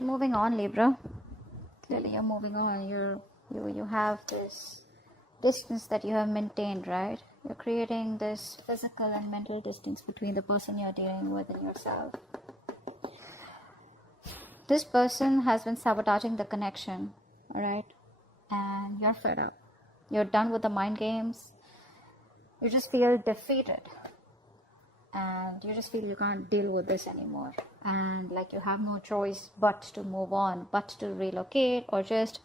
moving on, Libra. Clearly you're moving on. You have this distance that you have maintained, right? You're creating this physical and mental distance between the person you're dealing with and yourself. This person has been sabotaging the connection, all right? And you're fed up. You're done with the mind games. You just feel defeated. And you just feel you can't deal with this anymore. And like you have no choice but to move on, but to relocate, or just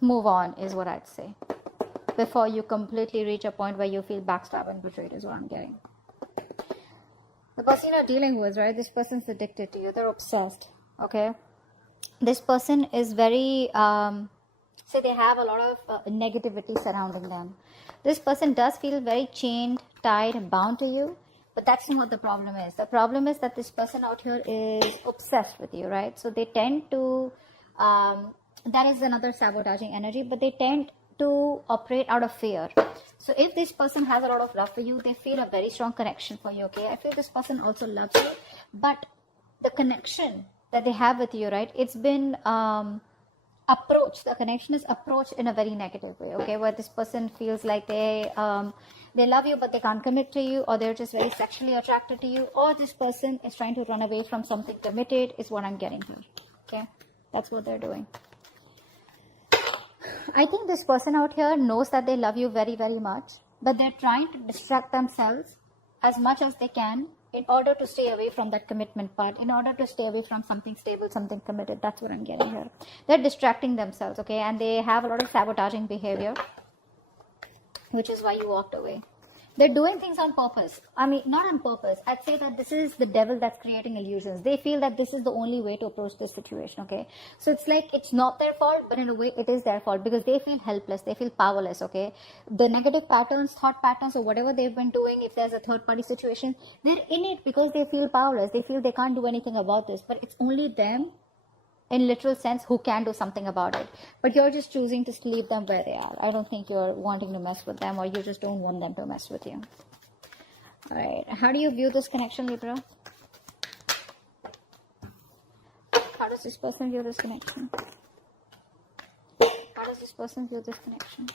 move on is what I'd say. Before you completely reach a point where you feel backstabbed and betrayed is what I'm getting. The person you're dealing with, right? This person's addicted to you. They're obsessed, okay? This person is very, say they have a lot of negativity surrounding them. This person does feel very chained, tied, bound to you. But that's not what the problem is. The problem is that this person out here is obsessed with you, right? So they tend to, that is another sabotaging energy, but they tend to operate out of fear. So if this person has a lot of love for you, they feel a very strong connection for you, okay? I feel this person also loves you, but the connection that they have with you, right? It's been approached. The connection is approached in a very negative way, okay? Where this person feels like they love you, but they can't commit to you, or they're just very sexually attracted to you, or this person is trying to run away from something committed, is what I'm getting here, okay? That's what they're doing. I think this person out here knows that they love you very, very much, but they're trying to distract themselves as much as they can in order to stay away from that commitment part, in order to stay away from something stable, something committed. That's what I'm getting here. They're distracting themselves, okay? And they have a lot of sabotaging behavior, which is why you walked away. They're doing things on purpose. I mean, not on purpose. I'd say that this is the devil that's creating illusions. They feel that this is the only way to approach this situation, okay? So it's like it's not their fault, but in a way it is their fault because they feel helpless. They feel powerless, okay? The negative patterns, thought patterns, or whatever they've been doing, if there's a third-party situation, they're in it because they feel powerless. They feel they can't do anything about this, but it's only them, in literal sense, who can do something about it. But you're just choosing to leave them where they are. I don't think you're wanting to mess with them, or you just don't want them to mess with you. All right. How do you view this connection, Libra? How does this person view this connection? How does this person view this connection?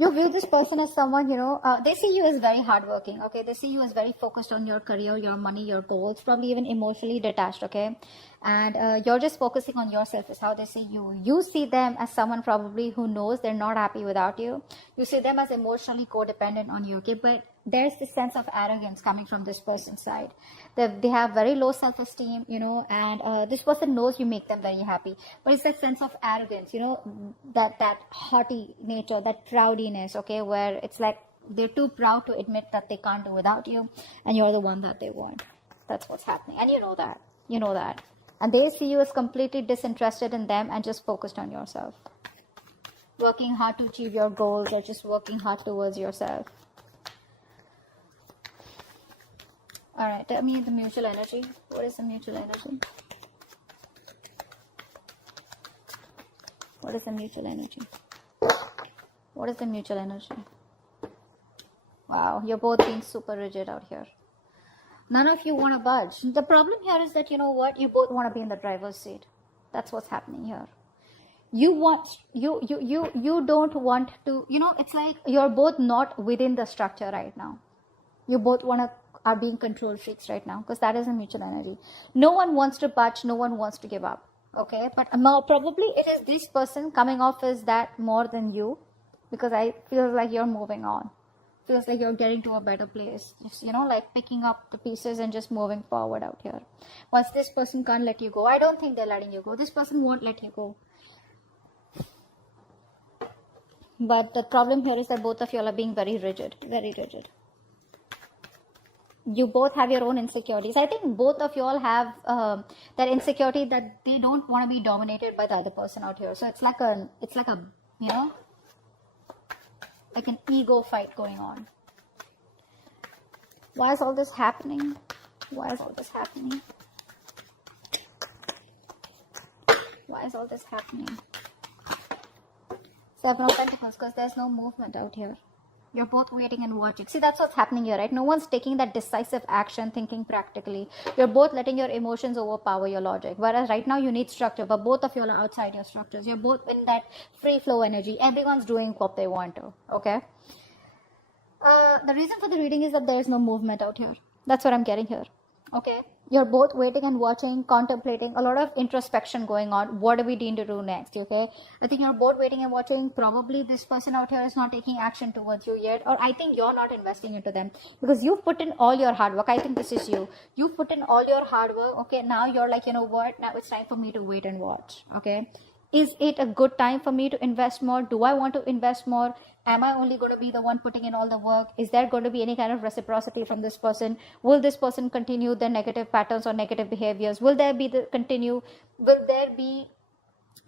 You view this person as someone, they see you as very hardworking, okay? They see you as very focused on your career, your money, your goals, probably even emotionally detached, okay? And you're just focusing on yourself is how they see you. You see them as someone probably who knows they're not happy without you. You see them as emotionally codependent on you, okay? But there's this sense of arrogance coming from this person's side. They have very low self-esteem, and this person knows you make them very happy. But it's that sense of arrogance, that haughty nature, that proudiness, okay, where it's like they're too proud to admit that they can't do without you, and you're the one that they want. That's what's happening. And you know that. You know that. And they see you as completely disinterested in them and just focused on yourself. Working hard to achieve your goals, or just working hard towards yourself. Alright, tell me the mutual energy. What is the mutual energy? What is the mutual energy? What is the mutual energy? Wow, you're both being super rigid out here. None of you want to budge. The problem here is that, you know what? You both want to be in the driver's seat. That's what's happening here. You don't want to, it's like you're both not within the structure right now. You both are being control freaks right now, because that is a mutual energy. No one wants to budge, no one wants to give up, okay? But probably it is this person coming off as that more than you, because I feel like you're moving on. Feels like you're getting to a better place, just, like picking up the pieces and just moving forward out here. Once this person can't let you go, I don't think they're letting you go. This person won't let you go. But the problem here is that both of you are being very rigid, very rigid. You both have your own insecurities. I think both of you all have that insecurity that they don't want to be dominated by the other person out here. So it's like a like an ego fight going on. Why is all this happening? Why is all this happening? Why is all this happening? It's Seven of Pentacles, because there's no movement out here. You're both waiting and watching. See, that's what's happening here, right? No one's taking that decisive action, thinking practically. You're both letting your emotions overpower your logic. Whereas right now you need structure, but both of you are outside your structures. You're both in that free flow energy. Everyone's doing what they want to, okay? The reason for the reading is that there is no movement out here. That's what I'm getting here, okay? You're both waiting and watching, contemplating, a lot of introspection going on. What do we need to do next, okay? I think you're both waiting and watching. Probably this person out here is not taking action towards you yet. Or I think you're not investing into them. Because you've put in all your hard work. I think this is you. You've put in all your hard work, okay? Now you're like, you know what? Now it's time for me to wait and watch, okay? Is it a good time for me to invest more? Do I want to invest more? Am I only going to be the one putting in all the work? Is there going to be any kind of reciprocity from this person? Will this person continue their negative patterns or negative behaviors? Will there be a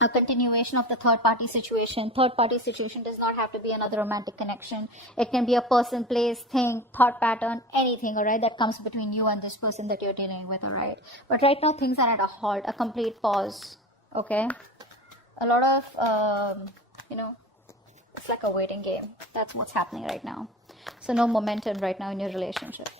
continuation of the third party situation? Third party situation does not have to be another romantic connection. It can be a person, place, thing, thought pattern, anything, all right, that comes between you and this person that you're dealing with, all right? But right now things are at a halt, a complete pause, okay? A lot of, it's like a waiting game. That's what's happening right now. So no momentum right now in your relationship.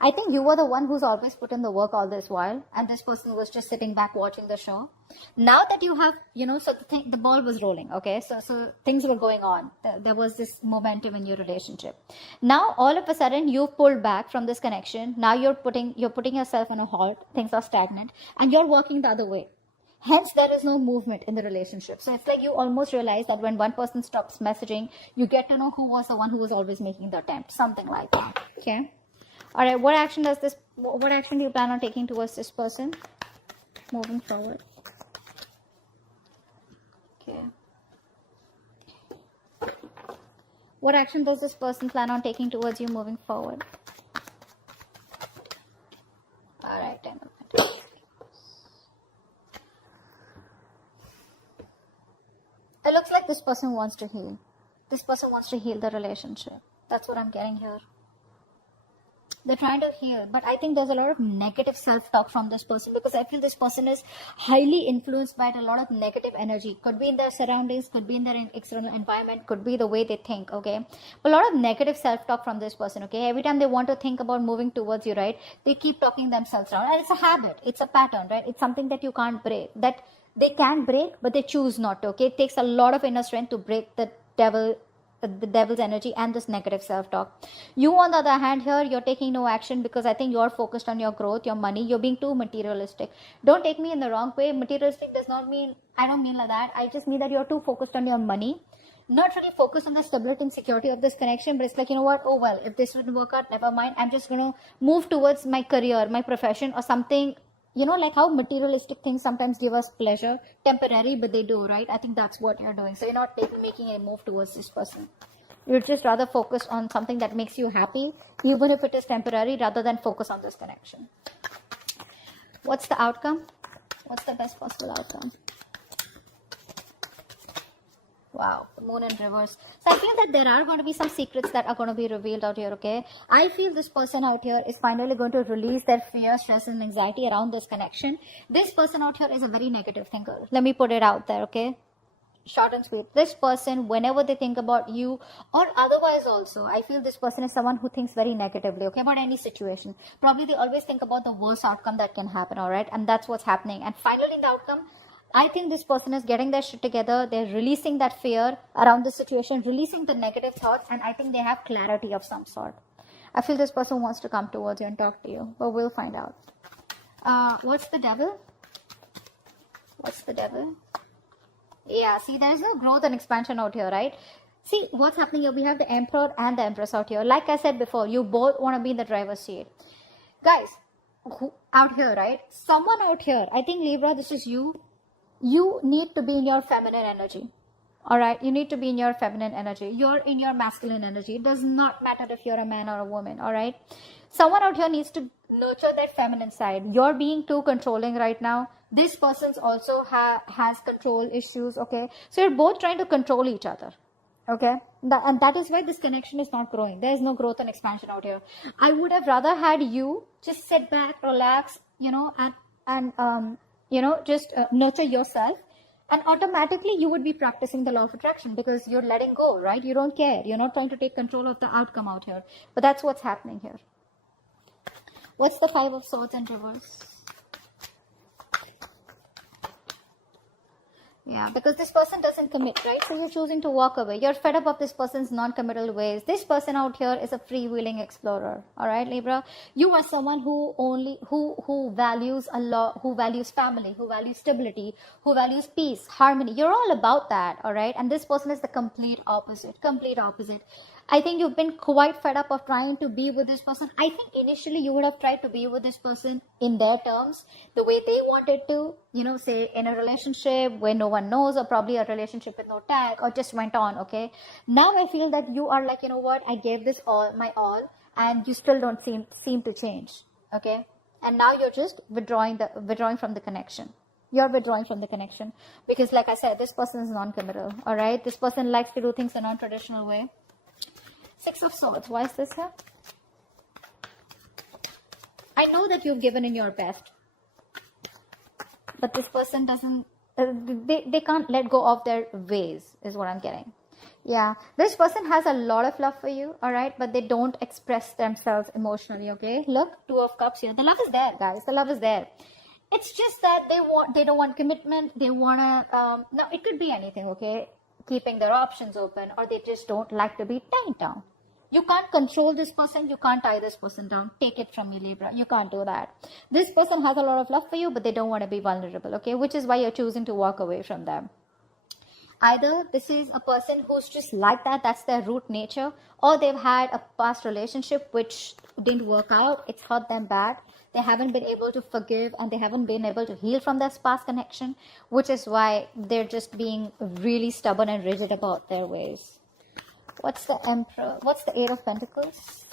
I think you were the one who's always put in the work all this while, and this person was just sitting back watching the show. Now that you have, so the ball was rolling, okay? So things were going on. There was this momentum in your relationship. Now, all of a sudden, you've pulled back from this connection. Now you're putting yourself on a halt. Things are stagnant, and you're working the other way. Hence, there is no movement in the relationship. So it's like you almost realize that when one person stops messaging, you get to know who was the one who was always making the attempt. Something like that. Okay. All right. What action do you plan on taking towards this person moving forward? Okay. What action does this person plan on taking towards you moving forward? All right. It looks like this person wants to heal. This person wants to heal the relationship. That's what I'm getting here. They're trying to heal, but I think there's a lot of negative self-talk from this person, because I feel this person is highly influenced by a lot of negative energy. Could be in their surroundings, could be in their external environment, could be the way they think, okay? A lot of negative self-talk from this person, okay? Every time they want to think about moving towards you, right, they keep talking themselves around. And it's a habit, it's a pattern, right? It's something that you can't break, that they can break, but they choose not to, okay? It takes a lot of inner strength to break the devil's energy and this negative self-talk. You, on the other hand, here, you're taking no action because I think you're focused on your growth, your money. You're being too materialistic. Don't take me in the wrong way. Materialistic does not mean, I don't mean like that. I just mean that you're too focused on your money. Not really focused on the stability and security of this connection, but it's like, you know what? Oh, well, if this wouldn't work out, never mind. I'm just going to move towards my career, my profession, or something. You know, like how materialistic things sometimes give us pleasure, temporary, but they do, right? I think that's what you're doing. So you're not making a move towards this person. You're just rather focused on something that makes you happy, even if it is temporary, rather than focus on this connection. What's the outcome? What's the best possible outcome? Wow, the moon in reverse. So I feel that there are going to be some secrets that are going to be revealed out here, okay? I feel this person out here is finally going to release their fear, stress, and anxiety around this connection. This person out here is a very negative thinker. Let me put it out there, okay? Short and sweet. This person, whenever they think about you or otherwise also, I feel this person is someone who thinks very negatively, okay, about any situation. Probably they always think about the worst outcome that can happen, all right? And that's what's happening. And finally, in the outcome, I think this person is getting their shit together. They're releasing that fear around the situation, releasing the negative thoughts, and I think they have clarity of some sort. I feel this person wants to come towards you and talk to you, but we'll find out. What's the devil? What's the devil? Yeah, see, there's no growth and expansion out here, right? See, what's happening here? We have the Emperor and the Empress out here. Like I said before, you both want to be in the driver's seat. Guys, out here, right? Someone out here, I think Libra, this is you. You need to be in your feminine energy. All right. You need to be in your feminine energy. You're in your masculine energy. It does not matter if you're a man or a woman. All right. Someone out here needs to nurture that feminine side. You're being too controlling right now. This person's also has control issues. Okay. So you're both trying to control each other. Okay. And that is why this connection is not growing. There is no growth and expansion out here. I would have rather had you just sit back, relax, and just nurture yourself And automatically you would be practicing the law of attraction because you're letting go, right? You don't care. You're not trying to take control of the outcome out here. But that's what's happening here. What's the Five of Swords in reverse? Yeah, because this person doesn't commit, right? So you're choosing to walk away. You're fed up of this person's non-committal ways. This person out here is a freewheeling explorer. All right, Libra? You are someone who values a lot, who values family, who values stability, who values peace, harmony. You're all about that, all right? And this person is the complete opposite, complete opposite. I think you've been quite fed up of trying to be with this person. I think initially you would have tried to be with this person in their terms, the way they wanted to, you know, say in a relationship where no one knows, or probably a relationship with no tag, or just went on, okay? Now I feel that you are like, you know what, I gave this all, my all, and you still don't seem to change, okay? And now you're just withdrawing from the connection. You're withdrawing from the connection because, like I said, this person is non-committal, all right? This person likes to do things a non-traditional way. Six of Swords. Why is this here? I know that you've given in your best, but this person doesn't, they can't let go of their ways, is what I'm getting. Yeah, this person has a lot of love for you, all right, but they don't express themselves emotionally, okay? Look, Two of Cups here. The love is there, guys. The love is there. It's just that they don't want commitment. They want to, no, it could be anything, okay? Keeping their options open, or they just don't like to be tied down. You can't control this person. You can't tie this person down. Take it from me, Libra. You can't do that. This person has a lot of love for you, but they don't want to be vulnerable, okay? Which is why you're choosing to walk away from them. Either this is a person who's just like that, that's their root nature, or they've had a past relationship which didn't work out. It's hurt them bad. They haven't been able to forgive, and they haven't been able to heal from their past connection, which is why they're just being really stubborn and rigid about their ways. What's the Emperor? What's the Eight of Pentacles?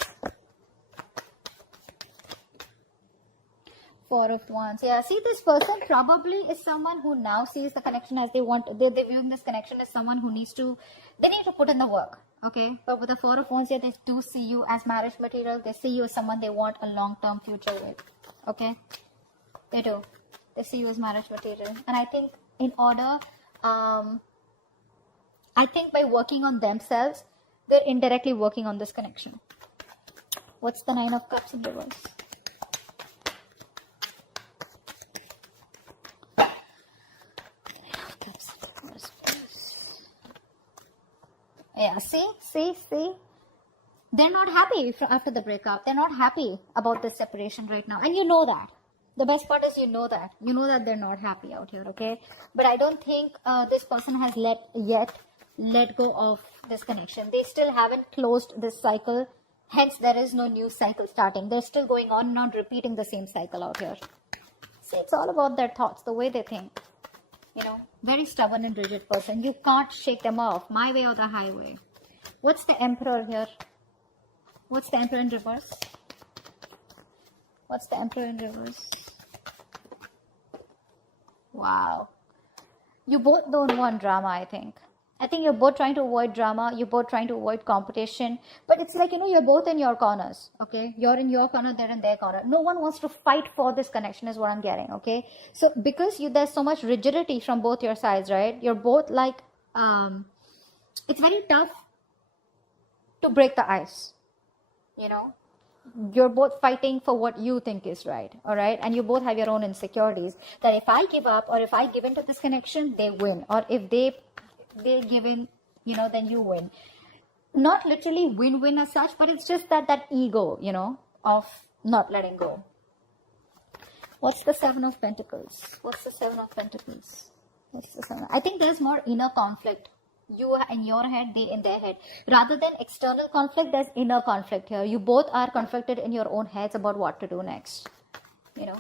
Four of Wands. Yeah, see, this person probably is someone who now sees the connection as they want. They're viewing this connection as someone who need to put in the work. Okay, but with the Four of Wands here, they do see you as marriage material. They see you as someone they want a long-term future with. Okay, they do. They see you as marriage material, and I think in order, I think by working on themselves, they're indirectly working on this connection. What's the Nine of Cups in reverse? Yeah, see. They're not happy after the breakup. They're not happy about this separation right now. And you know that. The best part is you know that. You know that they're not happy out here, okay? But I don't think this person has let go of this connection. They still haven't closed this cycle. Hence, there is no new cycle starting. They're still going on, not repeating the same cycle out here. See, it's all about their thoughts, the way they think. You know, very stubborn and rigid person. You can't shake them off. My way or the highway. What's the Emperor here? What's the Emperor in reverse? What's the Emperor in reverse? Wow. You both don't want drama, I think. I think you're both trying to avoid drama. You're both trying to avoid competition. But it's like, you know, you're both in your corners, okay? You're in your corner, they're in their corner. No one wants to fight for this connection is what I'm getting, okay? So because there's so much rigidity from both your sides, right? You're both like, it's very tough to break the ice, you know? You're both fighting for what you think is right, all right? And you both have your own insecurities that if I give up or if I give into this connection, they win. Or if they give in, you know, then you win. Not literally win-win as such, but it's just that ego, you know, of not letting go. What's the Seven of Pentacles? What's the Seven of Pentacles? What's the Seven? I think there's more inner conflict. You are in your head, they in their head. Rather than external conflict, there's inner conflict here. You both are conflicted in your own heads about what to do next, you know.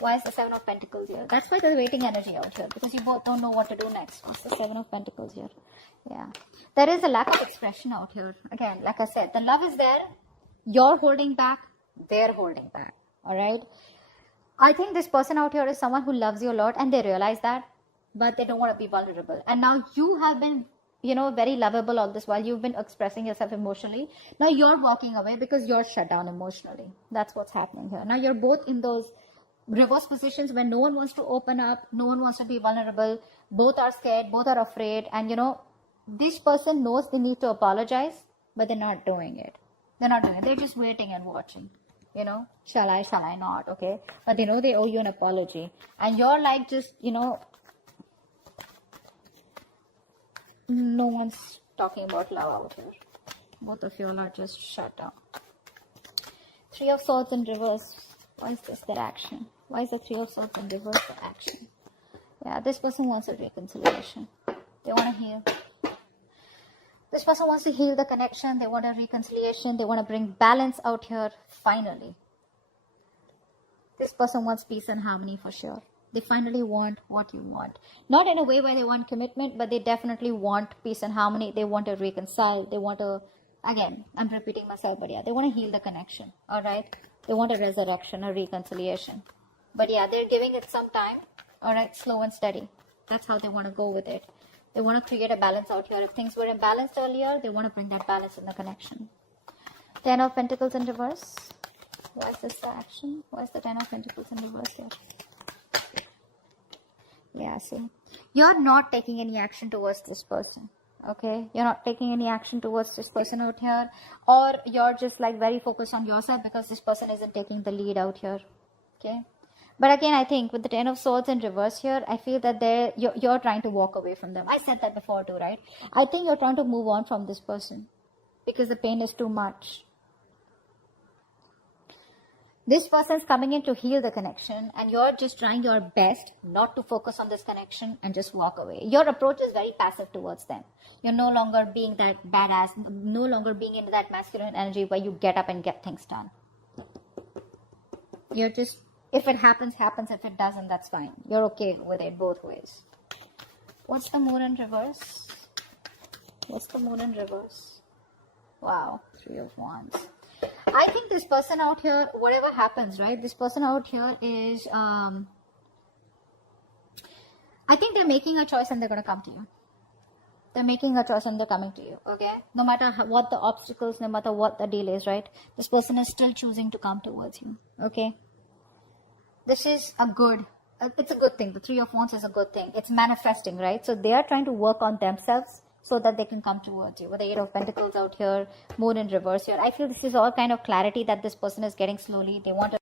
Why is the Seven of Pentacles here? That's why there's waiting energy out here, because you both don't know what to do next. What's the Seven of Pentacles here? Yeah. There is a lack of expression out here. Again, like I said, the love is there. You're holding back. They're holding back. All right. I think this person out here is someone who loves you a lot, and they realize that, but they don't want to be vulnerable. And now you have been, you know, very lovable all this while. You've been expressing yourself emotionally. Now you're walking away because you're shut down emotionally. That's what's happening here. Now you're both in those reverse positions where no one wants to open up, no one wants to be vulnerable, Both are scared, both are afraid, and you know, this person knows they need to apologize, but they're not doing it. They're not doing it. They're just waiting and watching. You know, shall I not? Okay. But they know they owe you an apology. And you're like, just, you know, no one's talking about love out here. Both of you all are just shut down. Three of Swords in reverse. Why is this their action? Why is the Three of Swords in reverse their action? Yeah, this person wants a reconciliation. They want to heal. This person wants to heal the connection. They want a reconciliation. They want to bring balance out here, finally. This person wants peace and harmony for sure. They finally want what you want. Not in a way where they want commitment, but they definitely want peace and harmony. They want to reconcile. They want to, again, I'm repeating myself, but yeah, they want to heal the connection. Alright? They want a resurrection, a reconciliation. But yeah, they're giving it some time. Alright, slow and steady. That's how they want to go with it. They want to create a balance out here. If things were imbalanced earlier, they want to bring that balance in the connection. Ten of Pentacles in reverse. Why is this the action? Why is the Ten of Pentacles in reverse here? Yeah, see. You're not taking any action towards this person. Okay? You're not taking any action towards this person out here. Or you're just like very focused on yourself because this person isn't taking the lead out here. Okay? But again, I think with the Ten of Swords in reverse here, I feel that you're trying to walk away from them. I said that before too, right? I think you're trying to move on from this person because the pain is too much. This person is coming in to heal the connection, and you're just trying your best not to focus on this connection and just walk away. Your approach is very passive towards them. You're no longer being that badass, no longer being into that masculine energy where you get up and get things done. You're just, if it happens, happens. If it doesn't, that's fine. You're okay with it both ways. What's the Moon in reverse? What's the Moon in reverse? Wow, Three of Wands. I think this person out here, whatever happens, right? This person out here is, I think they're making a choice and they're going to come to you. They're making a choice and they're coming to you, okay? No matter what the obstacles, no matter what the deal is, right? This person is still choosing to come towards you, okay? This is a good, it's a good thing. The Three of Wands is a good thing. It's manifesting, right? So they are trying to work on themselves so that they can come towards you. With the Eight of Pentacles out here, Moon in reverse here. I feel this is all kind of clarity that this person is getting slowly. They want